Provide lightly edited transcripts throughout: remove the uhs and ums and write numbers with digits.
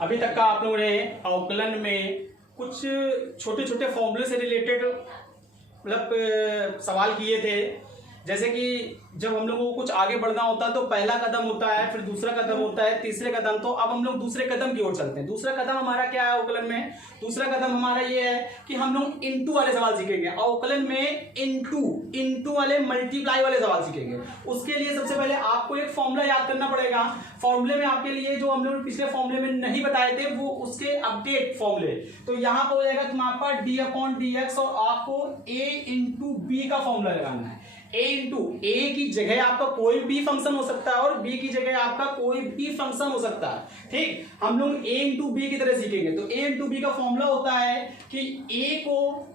अभी तक का आप लोगों ने अवकलन में कुछ छोटे छोटे फॉर्मूले से रिलेटेड मतलब सवाल किए थे। जैसे कि जब हम लोगों को कुछ आगे बढ़ना होता है तो पहला कदम होता है, फिर दूसरा कदम होता है, तीसरे कदम। तो अब हम लोग दूसरे कदम की ओर चलते हैं। दूसरा कदम हमारा क्या है अवकलन में? दूसरा कदम हमारा ये है कि हम लोग इनटू वाले सवाल सीखेंगे। अवकलन में इनटू वाले मल्टीप्लाई वाले सवाल सीखेंगे। उसके लिए सबसे पहले आपको एक फॉर्मूला याद करना पड़ेगा। फॉर्मूले में आपके लिए जो हम लोग पिछले फॉर्मूले में नहीं बताए थे वो उसके अपडेट फॉर्मूले। तो यहाँ पर हो जाएगा तुम्हारे डी अपॉन डी एक्स और आपको ए इंटू बी का फॉर्मूला लगाना है। ए की जगह आपका कोई भी फंक्शन हो सकता है और बी की जगह आपका कोई भी फंक्शन हो सकता है। ठीक, हम लोग ए इंटू बी की तरह सीखेंगे। तो ए इंटू बी का फॉर्मूला होता है कि ए को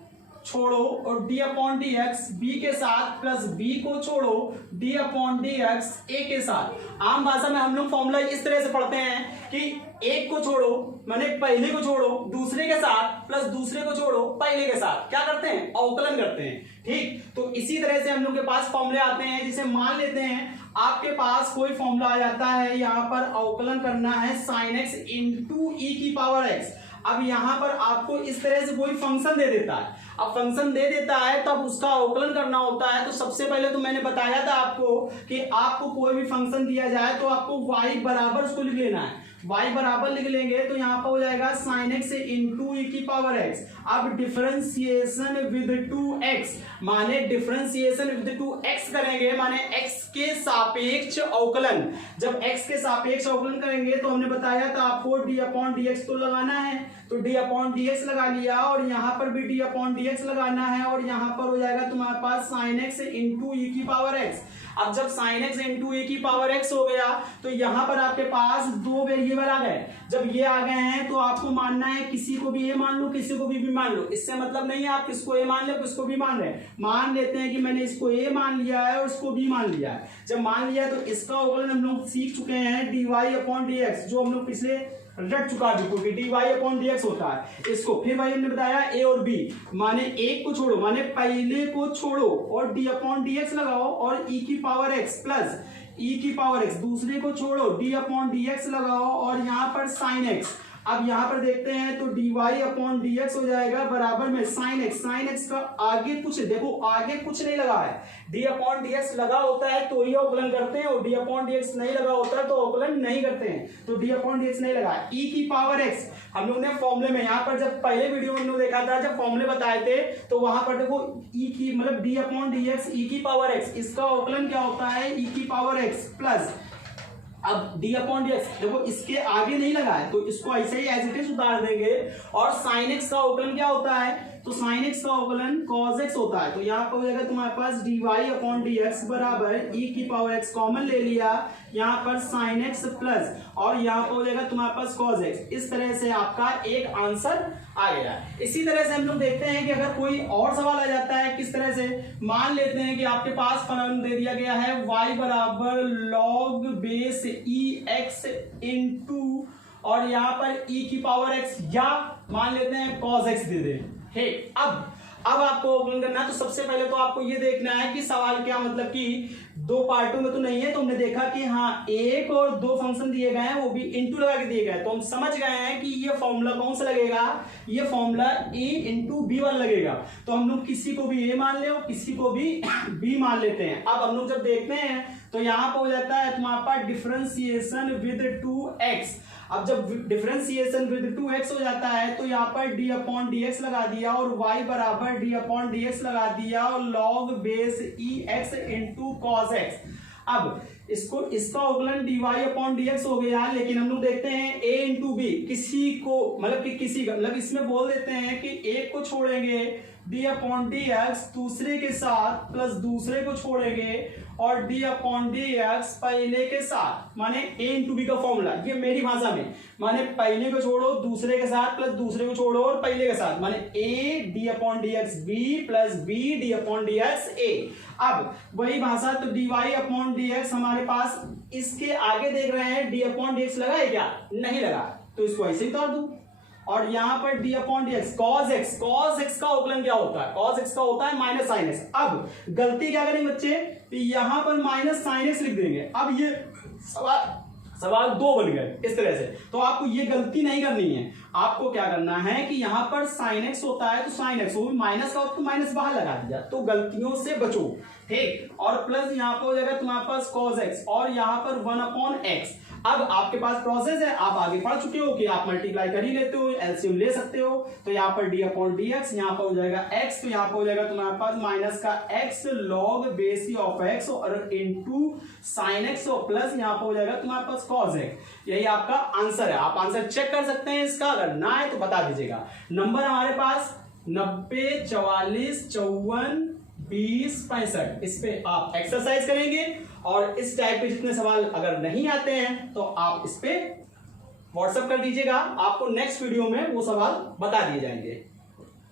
छोड़ो और d upon D x b के साथ प्लस बी को छोड़ो d upon D x a के साथ। आम भाषा में हम लोग फॉर्मूला इस तरह से पढ़ते हैं कि एक को छोड़ो माने पहले को छोड़ो दूसरे के साथ प्लस दूसरे को छोड़ो पहले के साथ। क्या करते हैं? अवकलन करते हैं। ठीक, तो इसी तरह से हम लोग के पास फॉर्मूले आते हैं। जिसे मान लेते हैं आपके पास कोई फॉर्मूला आ जाता है, यहाँ पर अवकलन करना है साइन एक्स इंटू ई की पावर एक्स। अब यहां पर आपको इस तरह से कोई फंक्शन दे देता है। अब फंक्शन दे देता है तब उसका अवकलन करना होता है। तो सबसे पहले तो मैंने बताया था आपको कि आपको कोई भी फंक्शन दिया जाए तो आपको y बराबर उसको लिख लेना है। y बराबर लिख लेंगे तो यहाँ पर हो जाएगा साइन एक्स इंटू ई की पावर एक्स। अब डिफरेंशिएशन विद 2x माने डिफरेंशिएशन विद 2x करेंगे माने x के सापेक्ष अवकलन। जब x के सापेक्ष अवकलन करेंगे तो हमने बताया था आपको डी अपॉन डी एक्स तो लगाना है। तो डी अपॉन डी एक्स लगा लिया और यहाँ पर भी डी अपॉन डी एक्स लगाना है और यहाँ पर हो जाएगा तुम्हारे पास साइन एक्स इंटू ई की पावर एक्स। अब जब साइन एक्स इंटू ए की पावर एक्स हो गया तो यहाँ पर आपके पास दो वेरिएबल आ गए। जब ये आ गए हैं तो आपको मानना है किसी को भी ए मान लो किसी को भी मान लो। इससे मतलब नहीं है आप किसको ए मान ले किसको भी मान रहे। मान लेते हैं कि मैंने इसको ए मान लिया है और इसको भी मान लिया है। जब मान लिया तो इसका अवकलन हम लोग सीख चुके हैं d Y upon D x, जो हम लोग पिछले रट चुका बिल्कुल कि d Y upon D x होता है। इसको फिर भाई हमने बताया ए और बी माने एक को छोड़ो माने पहले को छोड़ो और डी अपॉन डी एक्स लगाओ और ई की पावर एक्स प्लस ई की पावर एक्स। दूसरे को छोड़ो डी अपॉन डी एक्स लगाओ और यहाँ पर साइन एक्स। अब यहाँ पर देखते हैं तो d Y upon D x हो जाएगा बराबर में साइन एक्स का आगे कुछ देखो आगे कुछ नहीं लगा है। डी अपॉन डी एक्स लगा होता है तो ही अवकलन करते हैं और डी अपॉन डी एक्स नहीं लगा होता है तो अवकलन नहीं करते हैं। तो डी अपॉन डी एक्स नहीं लगा। ई की पावर एक्स हम लोग ने फॉर्मूले में यहाँ पर जब पहले वीडियो में हम लोग देखा था जब फॉर्मूले बताए थे तो वहां पर देखो ई की मतलब डी अपॉन डी एक्स ई की पावर एक्स, इसका अवकलन क्या होता है ई की पावर एक्स प्लस अब डी अपॉन डी एक्स देखो इसके आगे नहीं लगा है तो इसको ऐसे ही एज इट इज उतार देंगे। और साइन एक्स का अवकलन क्या होता है? तो साइन एक्स का अवकलन कॉस एक्स होता है। तो यहाँ पर हो जाएगा तुम्हारे पास D Y upon D X बराबर ई की पावर एक्स कॉमन ले लिया यहाँ पर साइन एक्स प्लस और यहाँ पर हो जाएगा तुम्हारे पास कॉस एक्स। इस तरह से आपका एक आंसर आ गया। इसी तरह से हम लोग देखते हैं कि अगर कोई और सवाल आ जाता है किस तरह से, मान लेते हैं कि आपके पास फलन दे दिया गया है y बराबर log base e x into और यहाँ पर e की पावर x या मान लेते हैं cos x दे दे। ठीक, अब आपको अवकलन करना है। तो सबसे पहले तो आपको ये देखना है कि सवाल क्या मतलब कि दो पार्टों में तो नहीं है। तो हमने देखा कि हाँ एक और दो फंक्शन दिए गए हैं वो भी इनटू लगा के दिए गए। तो हम समझ गए हैं कि ये फॉर्मूला कौन सा लगेगा, ये फॉर्मूला ए इंटू बी वाला लगेगा। तो हम लोग किसी को भी ए मान ले और किसी को भी बी मान लेते हैं। अब हम लोग जब देखते हैं तो यहाँ पर हो जाता है तुम्हारे पास डिफरेंशिएशन विद 2x। अब जब डिफरेंशिएशन विद 2x हो जाता है तो यहाँ पर डी अपॉन डी एक्स लगा दिया और y बराबर डी अपॉन डी एक्स लगा दिया और log base e x into cos x. अब इसका अवकलन d Y upon D x हो गया। लेकिन हम लोग देखते हैं a इंटू बी किसी को मतलब कि किसी का मतलब इसमें बोल देते हैं कि एक को छोड़ेंगे डी अपॉन डी एक्स दूसरे के साथ प्लस दूसरे को छोड़ेंगे और डी अपॉन डी एक्स पहले के साथ माने a इंटू बी का फॉर्मूला। ये मेरी भाषा में माने पहले को छोड़ो दूसरे के साथ प्लस दूसरे को छोड़ो और पहले के साथ माने a d upon D x b plus b d upon D x a। अब वही भाषा तो d Y upon D x हमारे पास इसके आगे देख रहे हैं डी अपॉन डी एक्स लगा है क्या? नहीं लगा। तो इसको ऐसे ही उतार दूं और यहाँ पर D upon D x cos x का अवकलन क्या होता है? कॉस एक्स का होता है माइनस साइन एक्स। अब गलती क्या करेंगे बच्चे, यहाँ पर माइनस साइन एक्स लिख देंगे। अब ये सवाल 2 बन गए इस तरह से। तो आपको ये गलती नहीं करनी है। आपको क्या करना है कि यहां पर साइन एक्स होता है तो साइन एक्स, वो भी माइनस का हो तो माइनस बाहर लगा दिया, तो गलतियों से बचो, ठीक। और प्लस यहां पर हो जाएगा तुम्हारे पास कॉस एक्स और यहां पर 1/x। अब आपके पास प्रोसेस है, आप आगे पढ़ चुके हो कि आप मल्टीप्लाई कर ही लेते हो, एलसीएम ले सकते हो। तो यहाँ पर d/dx, यहाँ पर हो जाएगा x, तो यहाँ पर हो जाएगा तुम्हारे पास माइनस का x log base of x और इनटू साइन x और प्लस यहाँ पर हो जाएगा तुम्हारे पास cos x। यही आपका आंसर है। आप आंसर चेक कर सकते हैं इसका, अगर ना है तो बता दीजिएगा। नंबर हमारे पास 90, 44, 54, 20, 65। इस पे आप एक्सरसाइज करेंगे और इस टाइप के जितने सवाल अगर नहीं आते हैं तो आप इस पे व्हाट्सएप कर दीजिएगा, आपको नेक्स्ट वीडियो में वो सवाल बता दिए जाएंगे।